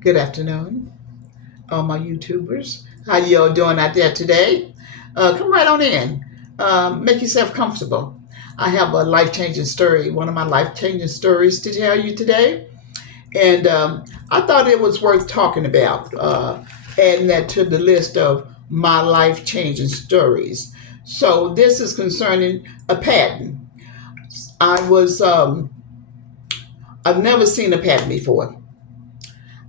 Good afternoon, all my YouTubers. How y'all doing out there today? Come right on in. Make yourself comfortable. I have a life-changing story, one of my life-changing stories to tell you today, and I thought it was worth talking about, adding that to the list of my life-changing stories. So this is concerning a patent. I was I've never seen a patent before.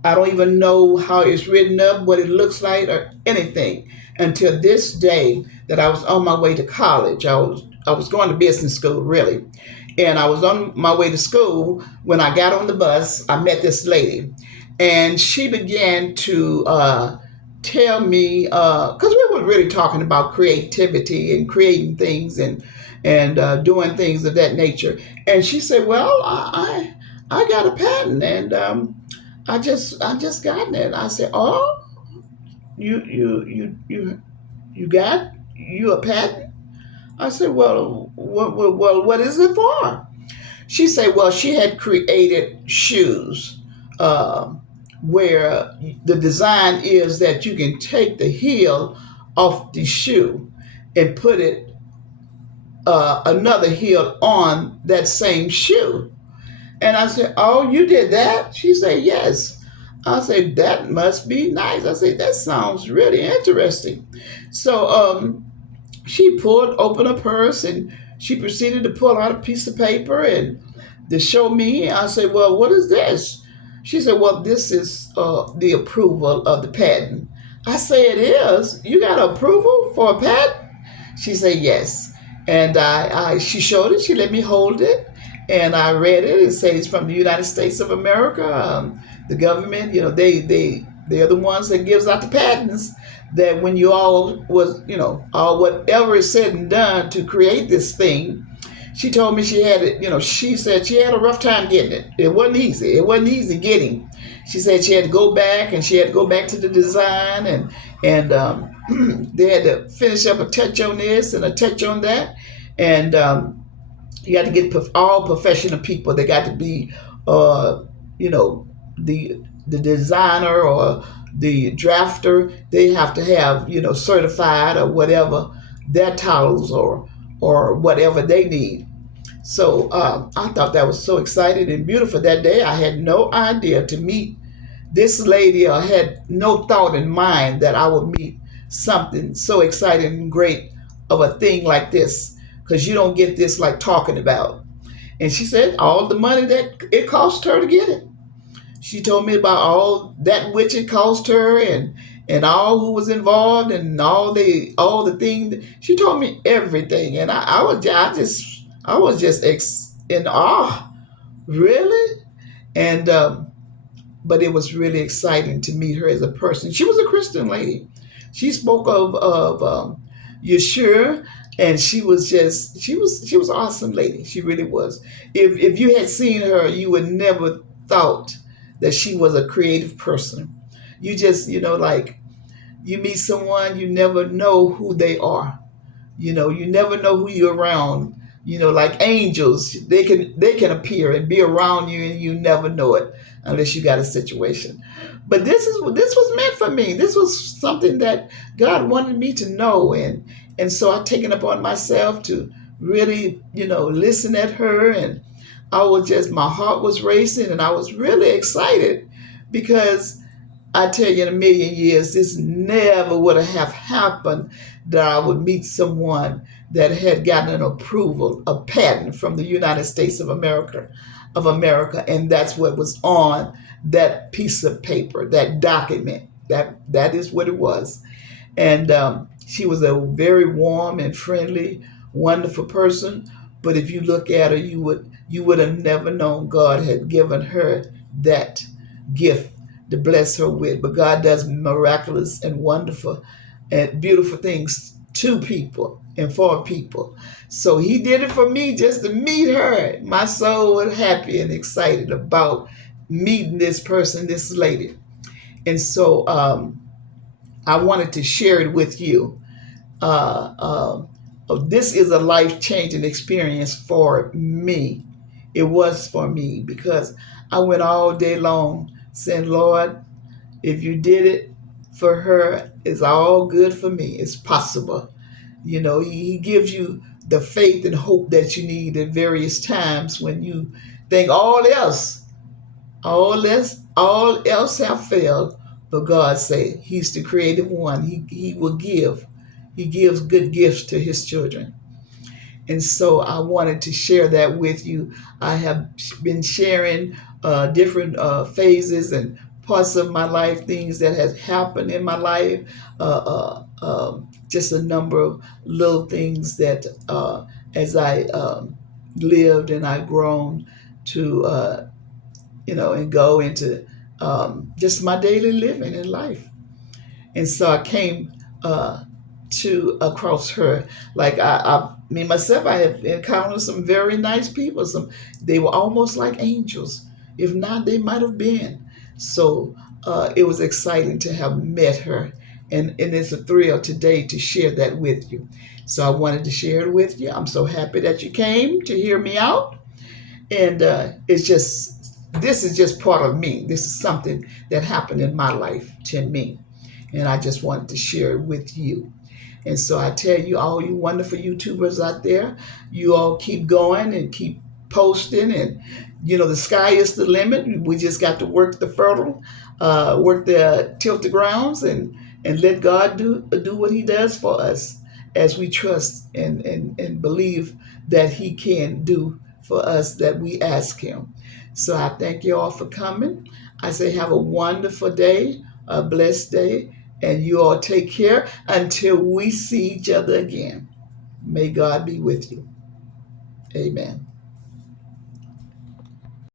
I don't even know how it's written up, what it looks like, or anything until this day that I was on my way to college. I was going to business school really, and I was on my way to school when I got on the bus. I met this lady, and she began to tell me because we were really talking about creativity and creating things and doing things of that nature. And she said, "Well, I got a patent and." I just gotten it. I said, "Oh, you got you a patent?" I said, "Well, what is it for?" She said, "Well, she had created shoes, uh, where the design is that you can take the heel off the shoe and put it another heel on that same shoe." And I said, "Oh, you did that?" She said, "Yes." I said, "That must be nice." I said, "That sounds really interesting." So she pulled open a purse and she proceeded to pull out a piece of paper and to show me. I said, "Well, what is this?" She said, "Well, this is the approval of the patent." I said, "It is? You got approval for a patent?" She said, "Yes." And she showed it. She let me hold it. And I read it. It says from the United States of America. The government, they are the ones that gives out the patents. That when you all was, all whatever is said and done to create this thing, she told me she had it. She said she had a rough time getting it. It wasn't easy. It wasn't easy getting. She said she had to go back and she had to go back to the design and they had to finish up a touch on this and a touch on that, and you got to get all professional people. They got to be, you know, the designer or the drafter. They have to have certified or whatever their titles or whatever they need. So I thought that was so exciting and beautiful that day. I had no idea to meet this lady, or had no thought in mind that I would meet something so exciting and great of a thing like this, because you don't get this like talking about. And she said all the money that it cost her to get it. She told me about all that which it cost her and all who was involved and all the things. She told me everything, and I was just in awe, really. And but it was really exciting to meet her as a person. She was a Christian lady. She spoke of Yeshua, and she was an awesome lady. She really was. If you had seen her, you would never thought that she was a creative person. You just like you meet someone, you never know who they are. You never know who you're around. Like angels, they can appear and be around you, and you never know it unless you got a situation. But this was meant for me. This was something that God wanted me to know, and so I taken upon myself to really, listen at her, and my heart was racing, and I was really excited because I tell you, in a million years, this never would have happened that I would meet someone that had gotten an approval, a patent from the United States of America, and that's what was on that piece of paper, that document. That is what it was. And she was a very warm and friendly, wonderful person. But if you look at her, you would have never known God had given her that gift to bless her with. But God does miraculous and wonderful and beautiful things to people and for people. So He did it for me just to meet her. My soul was happy and excited about meeting this person, this lady. And so I wanted to share it with you. This is a life changing experience for me. It was for me because I went all day long saying, "Lord, If you did it for her, it's all good for me. It's possible. He gives you the faith and hope that you need at various times when you think all else have failed. But God say He's the creative one. He will give. He gives good gifts to His children. And so I wanted to share that with you. I have been sharing different phases and parts of my life, things that have happened in my life, just a number of little things that as I lived and I've grown to, and go into just my daily living in life. And so I came to across her. Like me myself, I have encountered some very nice people. They were almost like angels. If not, they might have been. So it was exciting to have met her, and it's a thrill today to share that with you. So I wanted to share it with you. I'm so happy that you came to hear me out, and this is just part of me. This is something that happened in my life to me, and I just wanted to share it with you. And so I tell you, all you wonderful YouTubers out there, you all keep going and keep posting. And, the sky is the limit. We just got to work the fertile, work the tilt the grounds, and let God do what He does for us as we trust and believe that He can do for us that we ask Him. So I thank you all for coming. I say, have a wonderful day, a blessed day, and you all take care until we see each other again. May God be with you. Amen.